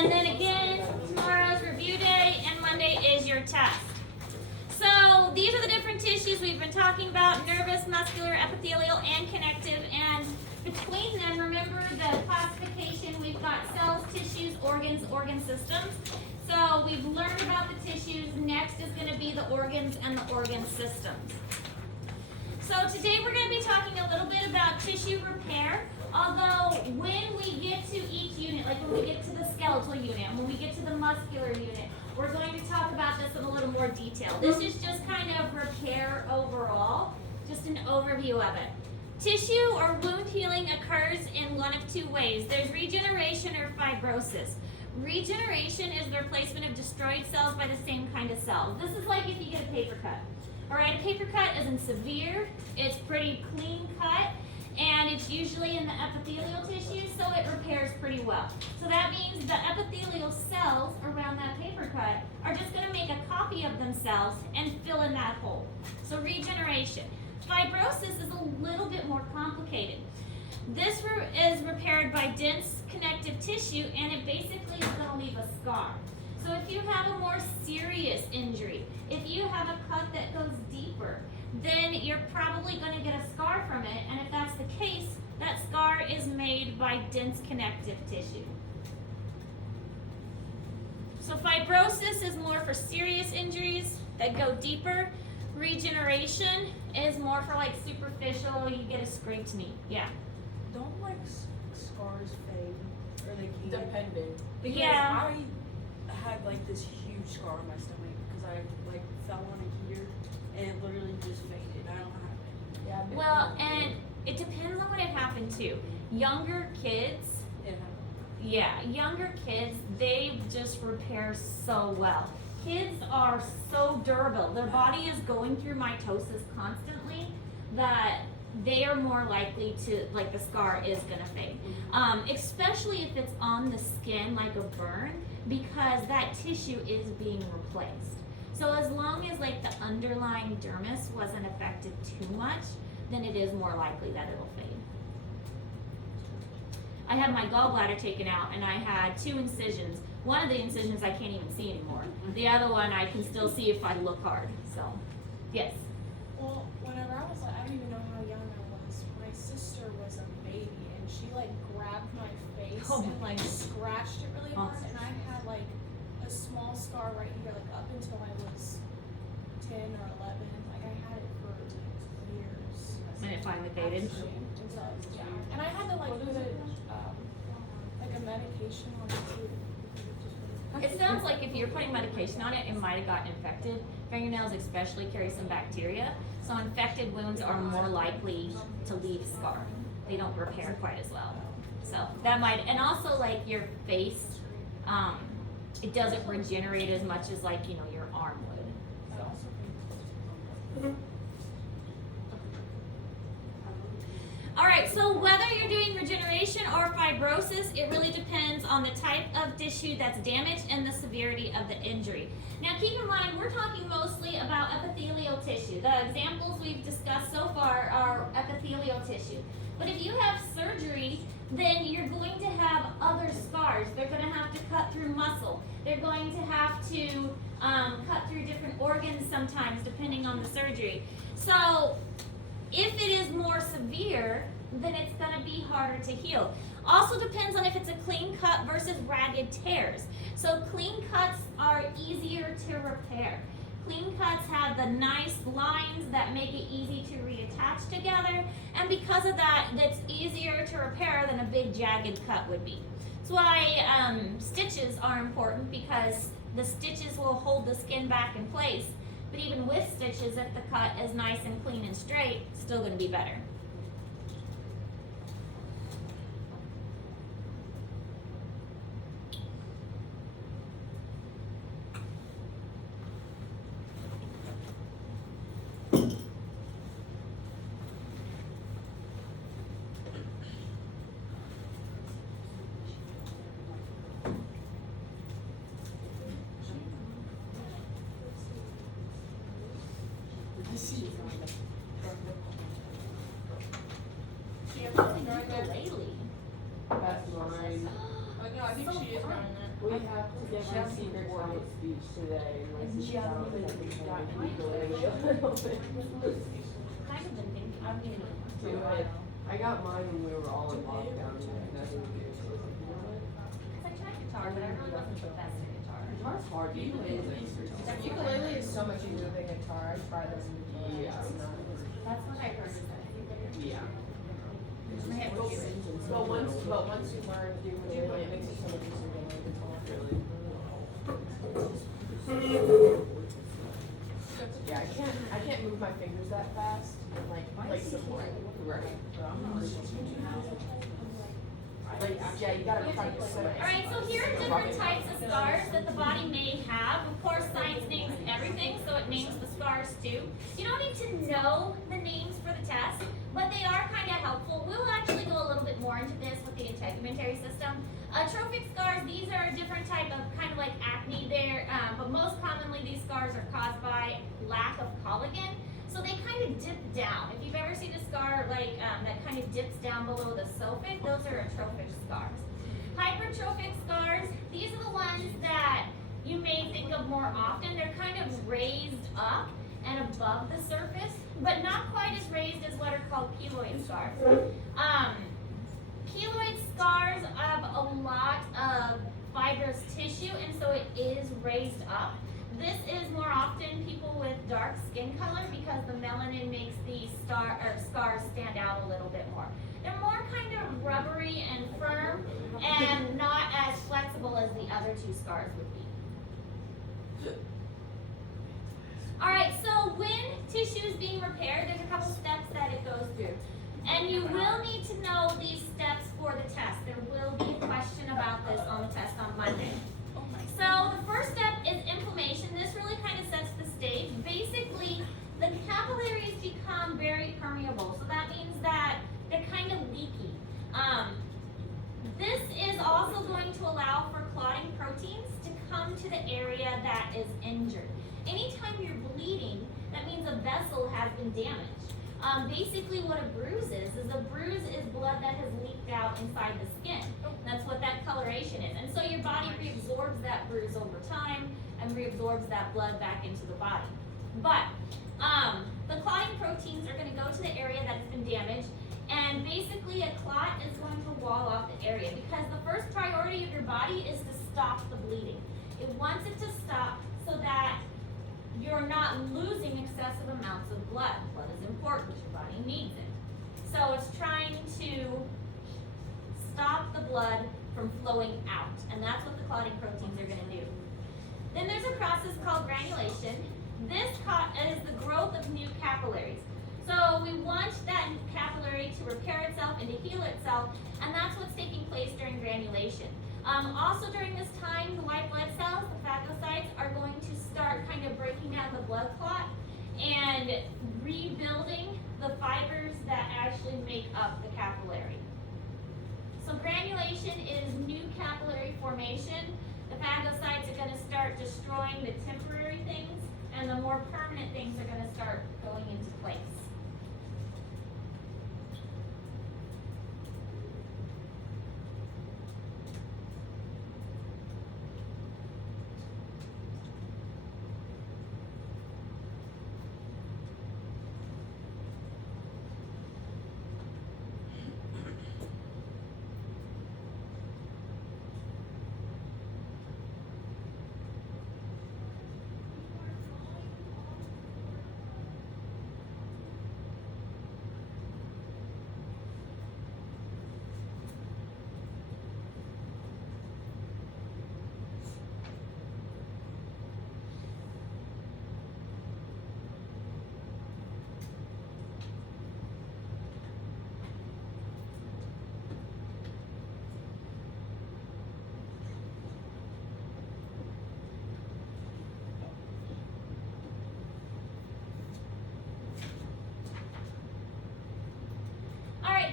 And then again, tomorrow's review day, and Monday is your test. So these are the different tissues we've been talking about: nervous, muscular, epithelial, and connective. And between them, remember the classification, we've got cells, tissues, organs, organ systems. So we've learned about the tissues. Next is going to be the organs and the organ systems. So today we're going to be talking a little bit about tissue repair. Although when we get to each unit, like when we get to the skeletal unit, when we get to the muscular unit, we're going to talk about this in a little more detail. This is just kind of repair overall, just an overview of it. Tissue or wound healing occurs in one of two ways. There's regeneration or fibrosis. Regeneration is the replacement of destroyed cells by the same kind of cells. This is like if you get a paper cut. All right, a paper cut isn't severe, it's pretty clean cut, and it's usually in the epithelial tissue, so it repairs pretty well. So that means the epithelial cells around that paper cut are just going to make a copy of themselves and fill in that hole. So regeneration. Fibrosis is a little bit more complicated. This is repaired by dense connective tissue, and it basically is going to leave a scar. So if you have a more serious injury, if you have a cut that goes deeper, then you're probably going to get a scar from it, and if that's the case, that scar is made by dense connective tissue. So fibrosis is more for serious injuries that go deeper. Regeneration is more for like superficial, you get a scraped knee. Yeah. Don't like scars fade, or they keep Depending. Because Yeah. I had like this huge scar on my stomach because I like fell on a heater and it literally just faded. I don't have it. Yeah. Well, and it depends on what it happened to. Younger kids, It happened. yeah, younger kids, they just repair so well. Kids are so durable. Their body is going through mitosis constantly that they are more likely to, like the scar is gonna fade. Especially if it's on the skin like a burn, because that tissue is being replaced. So as long as like the underlying dermis wasn't affected too much, then it is more likely that it'll fade. I had my gallbladder taken out and I had 2 incisions. One of the incisions I can't even see anymore. The other one I can still see if I look hard. So, yes. Well, whenever I was like, I don't even know how young I was. My sister was a baby, and she like grabbed my face Oh and my like scratched it really hard, Awesome. and I had like a small scar right here, like up until I was 10 or 11. Like I had it for years. And it finally faded. Until I was young. And I had to like put a like a medication on it too. It sounds like if you're putting medication on it, it might have gotten infected. Fingernails especially carry some bacteria. So infected wounds are more likely to leave scar. They don't repair quite as well. So that might, and also like your face, it doesn't regenerate as much as like, you know, your arm would. So. All right, so whether you're doing regeneration or fibrosis, it really depends on the type of tissue that's damaged and the severity of the injury. Now keep in mind, we're talking mostly about epithelial tissue. The examples we've discussed so far are epithelial tissue. But if you have surgery, then you're going to have other scars. They're going to have to cut through muscle. They're going to have to cut through different organs sometimes, depending on the surgery. So if it is more severe, then it's going to be harder to heal. Also depends on if it's a clean cut versus ragged tears. So clean cuts are easier to repair. Clean cuts have the nice lines that make it easy to reattach together, and because of that, it's easier to repair than a big jagged cut would be. That's why stitches are important, because the stitches will hold the skin back in place. But even with stitches, if the cut is nice and clean and straight, it's still going to be better. on that. We have to give a secret talent speech today, and my sister I don't think I can got Kind of been thinking, I'm gonna do it. I got mine when we were all in lockdown and nothing to do, so I was like, you know what? Cause I tried guitar, but I really wasn't the best at guitar. Guitar's hard, ukulele is Ukulele is so much easier than guitar. I tried those in the beginning. Yeah. It's not. That's what I heard. Yeah. But once you learn ukulele, it makes it so much easier to learn guitar. Yeah, I can't move my fingers that fast and like support. Right. Like, yeah, you gotta try to get so. Alright, so here are different types of scars that the body may have. Of course, science names everything, so it names the scars too. You don't need to know the names for the test, but they are kind of helpful. We'll actually go a little bit more into this with the integumentary system. Trophic scars, these are a different type of kind of like acne there, but most commonly these scars are caused by lack of collagen. So they kind of dip down. If you've ever seen a scar like that kind of dips down below the sophic, those are atrophic scars. Hypertrophic scars, these are the ones that you may think of more often. They're kind of raised up and above the surface, but not quite as raised as what are called keloid scars. Keloid scars have a lot of fibrous tissue, and so it is raised up. This is more often people with dark skin color because the melanin makes the scars stand out a little bit more. They're more kind of rubbery and firm and not as flexible as the other two scars would be. Alright, so when tissue is being repaired, there's a couple steps that it goes through. And you will need to know these steps for the test. There will be a question about this on the test on Monday. So the first step is inflammation. This really kind of sets the stage. Basically, the capillaries become very permeable. So that means that they're kind of leaky. This is also going to allow for clotting proteins to come to the area that is injured. Anytime you're bleeding, that means a vessel has been damaged. Basically what a bruise is a bruise is blood that has leaked out inside the skin. That's what that coloration is. And so your body reabsorbs that bruise over time and reabsorbs that blood back into the body. But the clotting proteins are going to go to the area that's been damaged, and basically a clot is going to wall off the area because the first priority of your body is to stop the bleeding. It wants it to stop so that you're not losing excessive amounts of blood. Blood is important, your body needs it. So it's trying to stop the blood from flowing out, and that's what the clotting proteins are going to do. Then there's a process called granulation. This is the growth of new capillaries. So we want that capillary to repair itself and to heal itself, and that's what's taking place during granulation. Also during this time, the white blood cells, the phagocytes, are going to start kind of breaking down the blood clot and rebuilding the fibers that actually make up the capillary. So granulation is new capillary formation. The phagocytes are going to start destroying the temporary things, and the more permanent things are going to start going into place.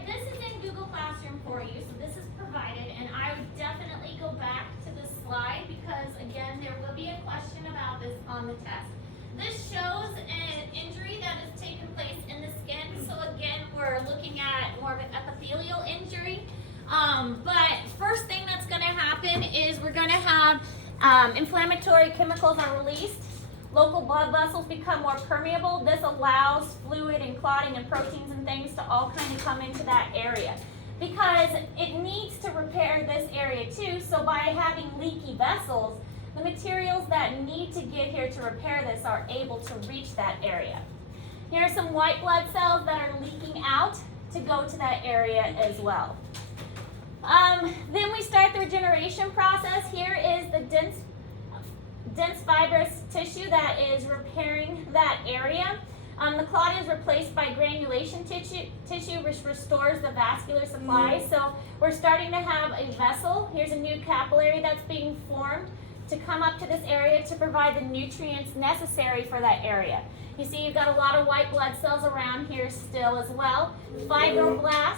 This is in Google Classroom for you, so this is provided, and I would definitely go back to this slide because, again, there will be a question about this on the test. This shows an injury that has taken place in the skin, so again, we're looking at more of an epithelial injury. But first thing that's going to happen is we're going to have inflammatory chemicals are released. Local blood vessels become more permeable. This allows fluid and clotting and proteins and things to all kind of come into that area, because it needs to repair this area too. So by having leaky vessels, the materials that need to get here to repair this are able to reach that area. Here are some white blood cells that are leaking out to go to that area as well. Then we start the regeneration process. Here is the dense fibrous tissue that is repairing that area. The clot is replaced by granulation tissue, which restores the vascular supply. So we're starting to have a vessel. Here's a new capillary that's being formed to come up to this area to provide the nutrients necessary for that area. You see you've got a lot of white blood cells around here still as well. Fibroblasts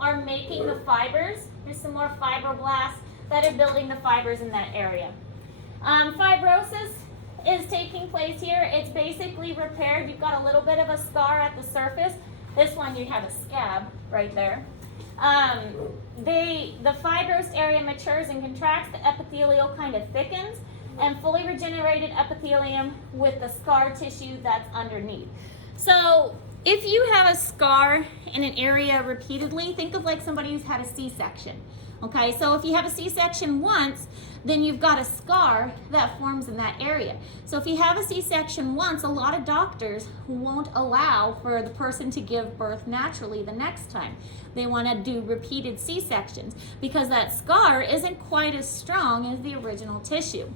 are making the fibers. There's some more fibroblasts that are building the fibers in that area. Fibrosis is taking place here. It's basically repaired. You've got a little bit of a scar at the surface. This one you have a scab right there. The fibrous area matures and contracts. The epithelial kind of thickens, and fully regenerated epithelium with the scar tissue that's underneath. So if you have a scar in an area repeatedly, think of like somebody who's had a C-section. Okay, so if you have a C-section once, then you've got a scar that forms in that area. So if you have a C-section once, a lot of doctors won't allow for the person to give birth naturally the next time. They want to do repeated C-sections because that scar isn't quite as strong as the original tissue.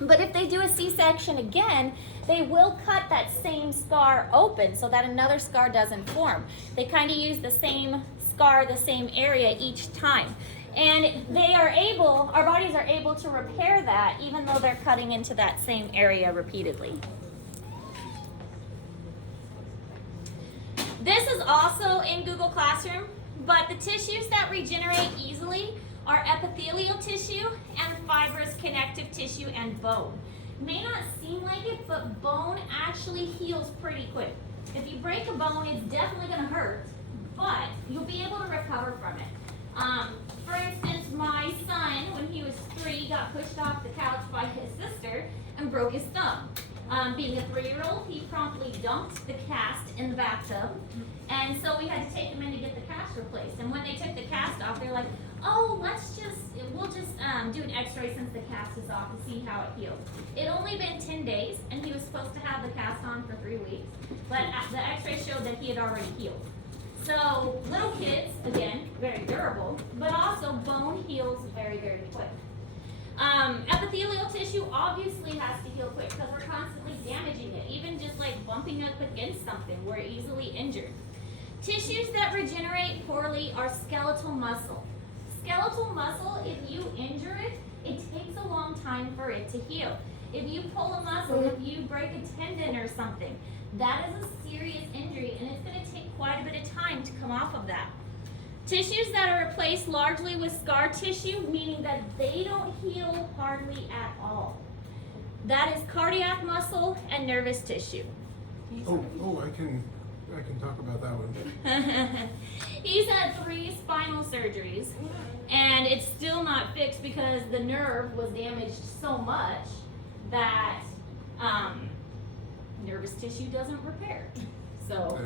But if they do a C-section again, they will cut that same scar open so that another scar doesn't form. They kind of use the same scar, the same area each time. And they are able, our bodies are able to repair that even though they're cutting into that same area repeatedly. This is also in Google Classroom, but the tissues that regenerate easily are epithelial tissue and fibrous connective tissue and bone. May not seem like it, but bone actually heals pretty quick. If you break a bone, it's definitely going to hurt, but you'll be able to recover from it. For instance, my son, when he was 3, got pushed off the couch by his sister and broke his thumb. Being a 3-year-old, he promptly dumped the cast in the bathtub, and so we had to take him in to get the cast replaced. And when they took the cast off, they're like, "Oh, we'll just do an X-ray since the cast is off to see how it heals." It only been 10 days, and he was supposed to have the cast on for 3 weeks, but the X-ray showed that he had already healed. So little kids, again, very durable, but also bone heals very, very quick. Epithelial tissue obviously has to heal quick because we're constantly damaging it. Even just like bumping up against something, we're easily injured. Tissues that regenerate poorly are skeletal muscle. Skeletal muscle, if you injure it, it takes a long time for it to heal. If you pull a muscle, if you break a tendon or something, that is a serious injury, and it's going to take quite a bit of time to come off of that. Tissues that are replaced largely with scar tissue, meaning that they don't heal hardly at all. That is cardiac muscle and nervous tissue. I can talk about that one. He's had 3 spinal surgeries, and it's still not fixed because the nerve was damaged so much that nervous tissue doesn't repair. So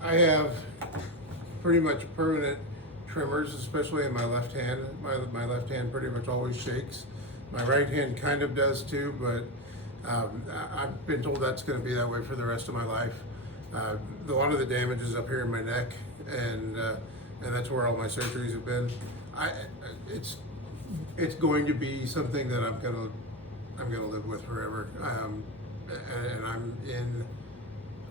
I have pretty much permanent tremors, especially in my left hand. My left hand pretty much always shakes. My right hand kind of does too, but I've been told that's going to be that way for the rest of my life. A lot of the damage is up here in my neck, and that's where all my surgeries have been. It's going to be something that I'm gonna live with forever, and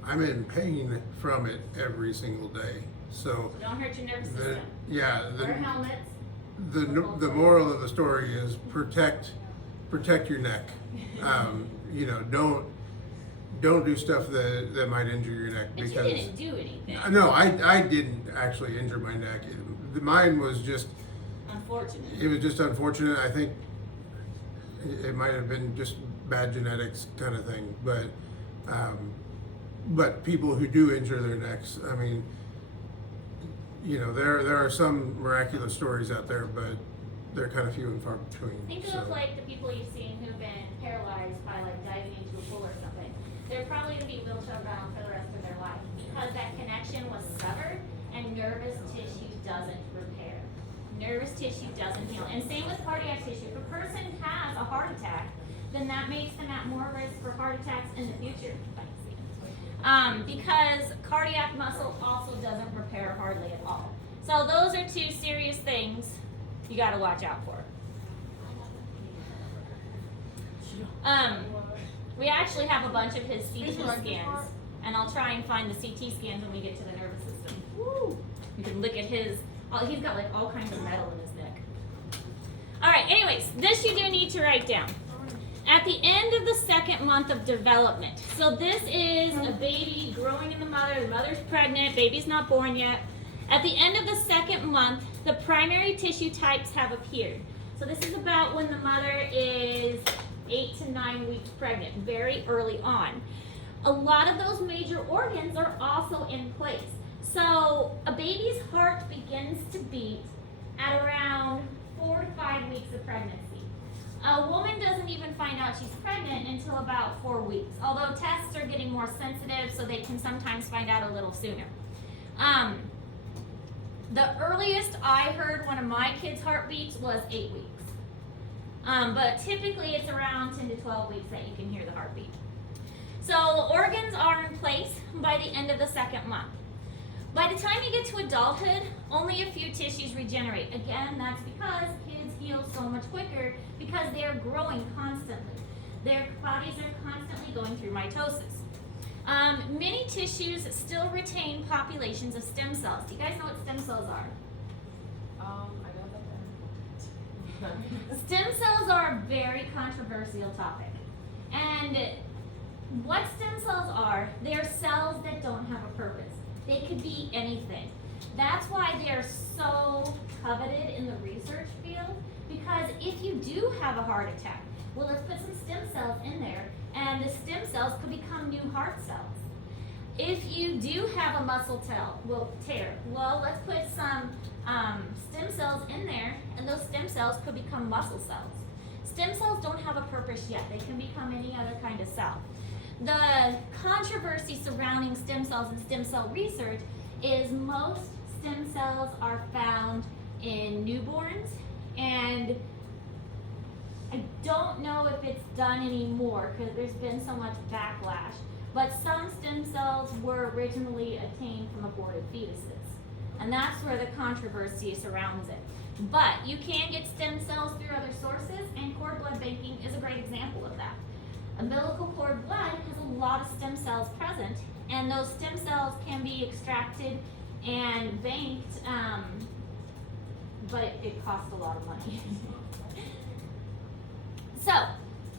I'm in pain from it every single day. So Don't hurt your nervous system. Wear helmets. The moral of the story is protect your neck. Don't do stuff that might injure your neck. But because you didn't do anything. No, I didn't actually injure my neck. Mine was just Unfortunate. It was just unfortunate. I think it might have been just bad genetics kind of thing. But people who do injure their necks, I mean, you know, there are some miraculous stories out there, but they're kind of few and far between. Think so. of like the people you've seen who've been paralyzed by like diving into a pool or something. They're probably gonna be wheelchair bound for the rest of their life because that connection was severed and nervous tissue doesn't repair. Nervous tissue doesn't heal. And same with cardiac tissue. If a person has a heart attack, then that makes them at more risk for heart attacks in the future. Because cardiac muscle also doesn't repair hardly at all. So those are two serious things you gotta watch out for. We actually have a bunch of his CT scans, and I'll try and find the CT scans when we get to the nervous system. Woo! You can look at his, he's got like all kinds of metal in his neck. All right, anyways, this you do need to write down. At the end of the second month of development, so this is a baby growing in the mother's pregnant, baby's not born yet. At the end of the second month, the primary tissue types have appeared. So this is about when the mother is 8 to 9 weeks pregnant, very early on. A lot of those major organs are also in place. So a baby's heart begins to beat at around 4 to 5 weeks of pregnancy. A woman doesn't even find out she's pregnant until about 4 weeks, although tests are getting more sensitive, so they can sometimes find out a little sooner. The earliest I heard one of my kids' heartbeats was 8 weeks. But typically it's around 10 to 12 weeks that you can hear the heartbeat. So organs are in place by the end of the second month. By the time you get to adulthood, only a few tissues regenerate. Again, that's because kids heal so much quicker because they are growing constantly. Their bodies are constantly going through mitosis. Many tissues still retain populations of stem cells. Do you guys know what stem cells are? I know that they're Stem cells are a very controversial topic. And what stem cells are, they are cells that don't have a purpose. They could be anything. That's why they are so coveted in the research field, because if you do have a heart attack, well, let's put some stem cells in there, and the stem cells could become new heart cells. If you do have a muscle tear, well, let's put some stem cells in there, and those stem cells could become muscle cells. Stem cells don't have a purpose yet. They can become any other kind of cell. The controversy surrounding stem cells and stem cell research is most stem cells are found in newborns, and I don't know if it's done anymore because there's been so much backlash, but some stem cells were originally obtained from aborted fetuses, and that's where the controversy surrounds it. But you can get stem cells through other sources, and cord blood banking is a great example of that. Umbilical cord blood has a lot of stem cells present, and those stem cells can be extracted and banked, but it costs a lot of money. So,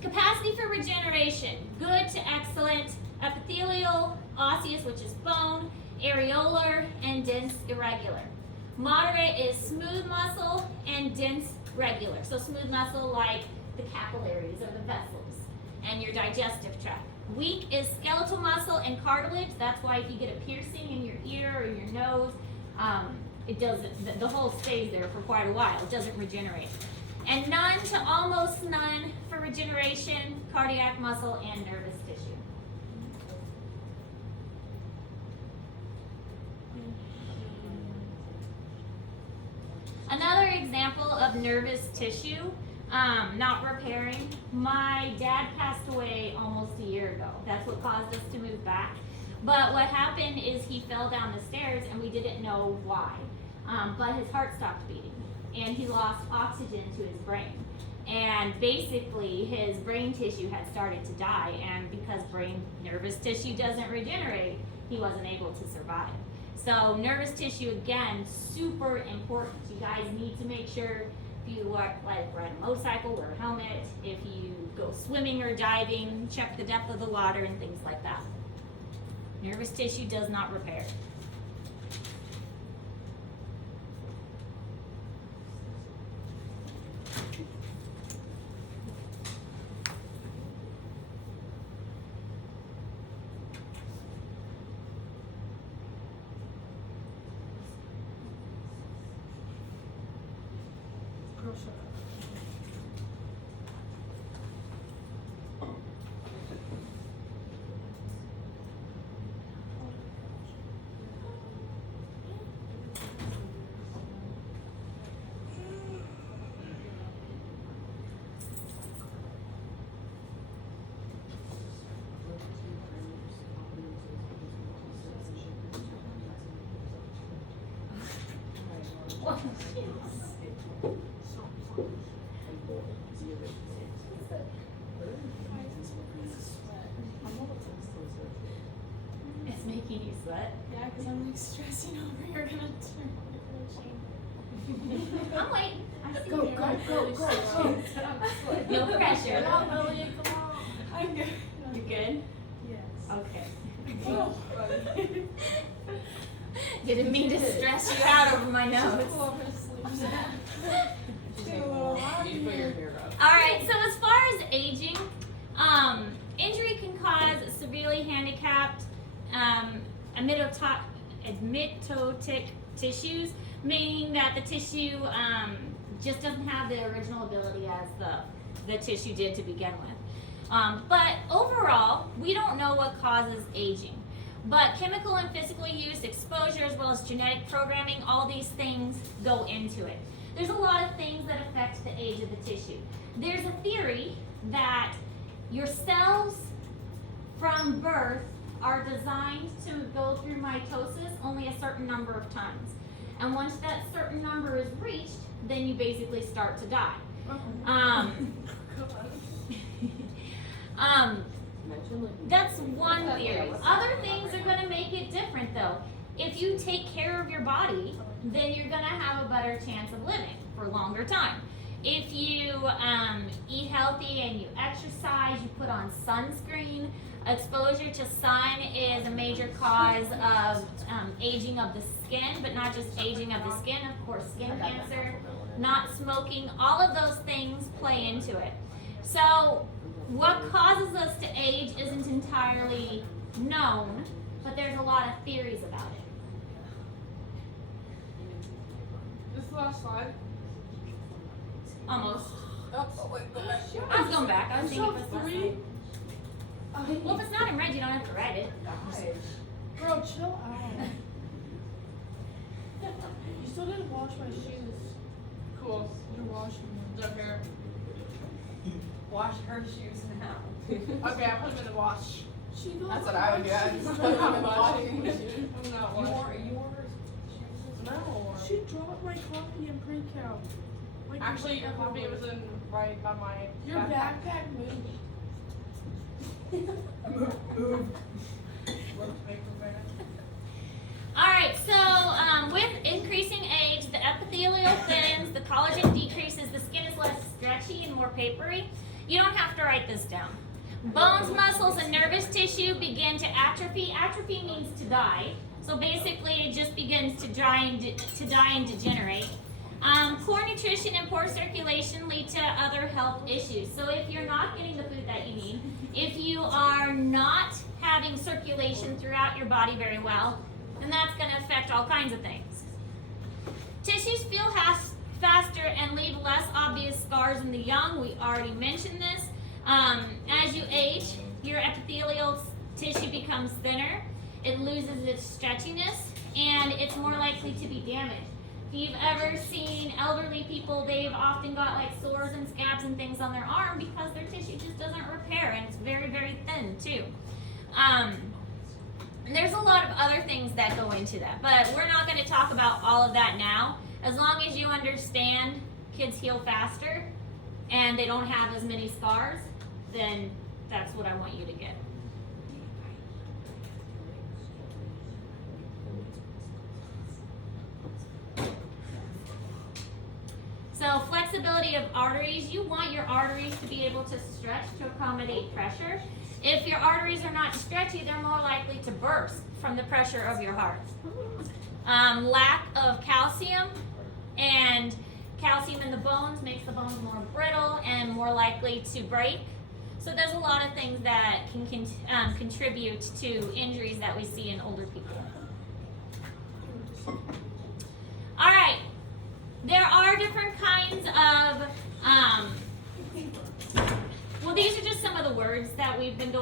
capacity for regeneration, good to excellent, epithelial, osseous, which is bone, areolar, and dense irregular. Moderate is smooth muscle and dense regular. So smooth muscle like the capillaries or the vessels and your digestive tract. Weak is skeletal muscle and cartilage. That's why if you get a piercing in your ear or your nose, it doesn't, the hole stays there for quite a while. It doesn't regenerate. And none to almost none for regeneration, cardiac muscle, and nervous tissue. Another example of nervous tissue not repairing. My dad passed away almost a year ago. That's what caused us to move back. But what happened is he fell down the stairs and we didn't know why. But his heart stopped beating and he lost oxygen to his brain. And basically his brain tissue had started to die, and because nervous tissue doesn't regenerate, he wasn't able to survive. So nervous tissue, again, super important. You guys need to make sure if you ride a motorcycle, wear a helmet. If you go swimming or diving, check the depth of the water and things like that. Nervous tissue does not repair. shut up. Why is this making me sweat? It's making you sweat. Yeah, because I'm like stressing over you're gonna turn change. I'm waiting. I see Go, you. go, go, go, go. No pressure. I'm good. You good? Yes. Okay. Oh. Didn't mean to stress you out over my notes. Fall asleep. You put your hair up. All right. So as far as aging, injury can cause severely handicapped amytotic tissues, meaning that the tissue just doesn't have the original ability as the tissue did to begin with. But overall, we don't know what causes aging. But chemical and physical use, exposure, as well as genetic programming, all these things go into it. There's a lot of things that affect the age of the tissue. There's a theory that your cells from birth are designed to go through mitosis only a certain number of times. And once that certain number is reached, then you basically start to die. That's one theory. Other things are going to make it different though. If you take care of your body, then you're going to have a better chance of living for a longer time. If you eat healthy and you exercise, you put on sunscreen. Exposure to sun is a major cause of aging of the skin, but not just aging of the skin, of course, skin cancer, not smoking, all of those things play into it. So what causes us to age isn't entirely known, but there's a lot of theories about it. This is the last slide. Almost. Oh, wait, go back. I was going back. I was thinking if it's last three. slide. Well, if it's not in red, you don't have to write it. Bro, chill out. You still didn't wash my shoes. Cool. You're washing them. Up here. Wash her shoes now. Okay, I put them in the wash. She goes That's what I would do. I just put them in the washing machine. I'm not You washing. wore shoes? No. She dropped my copy in pre-cal. Like, Actually, your copy was in right by my your backpack moved. All right, so with increasing age, the epithelial thins, the collagen decreases, the skin is less stretchy and more papery. You don't have to write this down. Bones, muscles, and nervous tissue begin to atrophy. Atrophy means to die. So basically, it just begins to die and degenerate. Poor nutrition and poor circulation lead to other health issues. So if you're not getting the food that you need, if you are not having circulation throughout your body very well, then that's going to affect all kinds of things. Tissues feel faster and leave less obvious scars in the young. We already mentioned this. As you age, your epithelial tissue becomes thinner. It loses its stretchiness, and it's more likely to be damaged. If you've ever seen elderly people, they've often got like sores and scabs and things on their arm because their tissue just doesn't repair, and it's very, very thin too. And there's a lot of other things that go into that, but we're not going to talk about all of that now. As long as you understand kids heal faster and they don't have as many scars, then that's what I want you to get. So flexibility of arteries, you want your arteries to be able to stretch to accommodate pressure. If your arteries are not stretchy, they're more likely to burst from the pressure of your heart. Lack of calcium, and calcium in the bones makes the bones more brittle and more likely to break. So there's a lot of things that can contribute to injuries that we see in older people. All right. There are different kinds kinds of, well, these are just some of the words that we've been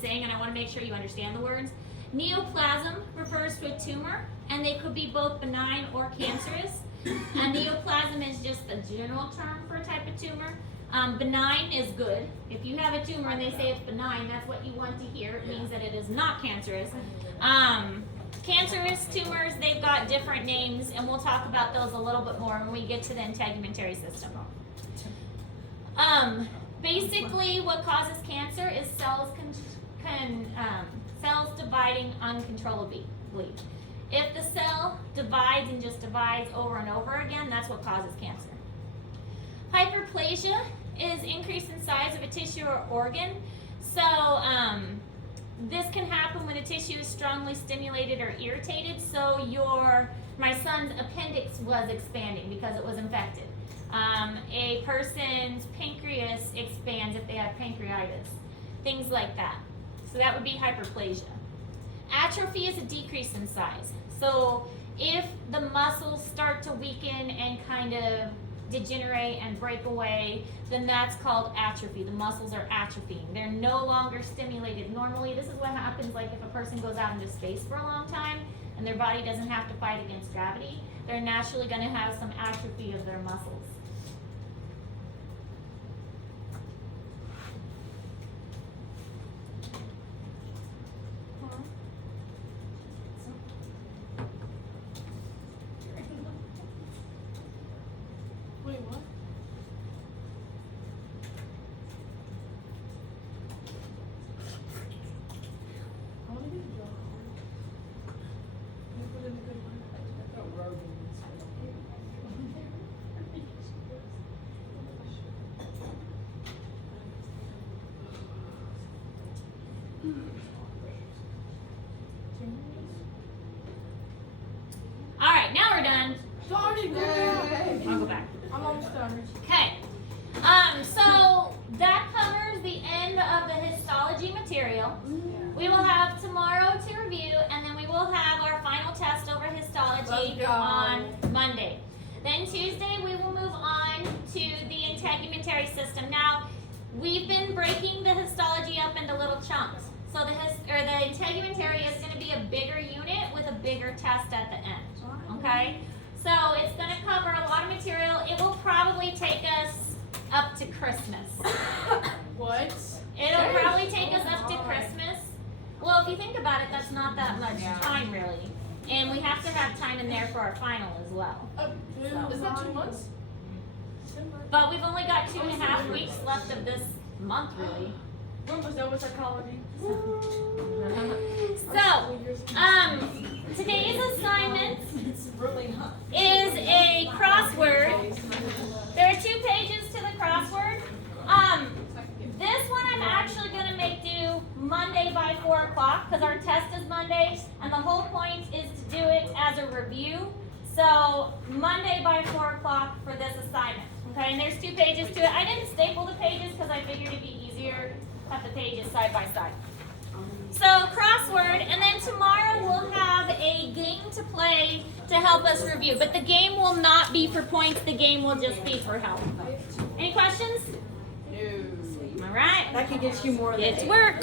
saying, and I want to make sure you understand the words. Neoplasm refers to a tumor, and they could be both benign or cancerous. And neoplasm is just a general term for a type of tumor. Benign is good. If you have a tumor and they say it's benign, that's what you want to hear. It means that it is not cancerous. Cancerous tumors, they've got different names, and we'll talk about those a little bit more when we get to the integumentary system. Basically, what causes cancer is cells dividing uncontrollably. If the cell divides and just divides over and over again, that's what causes cancer. Hyperplasia is increase in size of a tissue or organ. So this can happen when a tissue is strongly stimulated or irritated. So my son's appendix was expanding because it was infected. A person's pancreas expands if they have pancreatitis. Things like that. So that would be hyperplasia. Atrophy is a decrease in size. So if the muscles start to weaken and kind of degenerate and break away, then that's called atrophy. The muscles are atrophying. They're no longer stimulated normally. This is what happens like if a person goes out into space for a long time and their body doesn't have to fight against gravity. They're naturally going to have some atrophy of their muscles. Wait, what? I want to get a job. Can I put in a good one? I thought Rogan All right, now we're done. Sorry, girl. I'll go back. I'm almost done. Okay. So that covers the end of the histology material. We will have tomorrow to review, and then we will have our final test over histology Let's go. on Monday. Then Tuesday we will move on to the integumentary system. Now, we've been breaking the histology up into little chunks. So the integumentary is going to be a bigger unit with a bigger test at the end. Okay? So it's going to cover a lot of material. It will probably take us up to Christmas. What? It'll probably take us up to Christmas. Well, if you think about it, that's not that much time really. And we have to have time in there for our final as well. Is that 2 months? But we've only got 2.5 weeks left of this month really. When was that with psychology? So, today's assignment It's really not. is a crossword. There are 2 pages to the crossword. This one I'm actually going to make due Monday by 4 o'clock because our test is Monday, and the whole point is to do it as a review. So Monday by 4 o'clock for this assignment. Okay, and there's 2 pages to it. I didn't staple the pages because I figured it'd be easier to have the pages side by side. So crossword, and then tomorrow we'll have a game to play to help us review. But the game will not be for points, the game will just be for help. Any questions? No. All right, That could get you more than it's 8. work.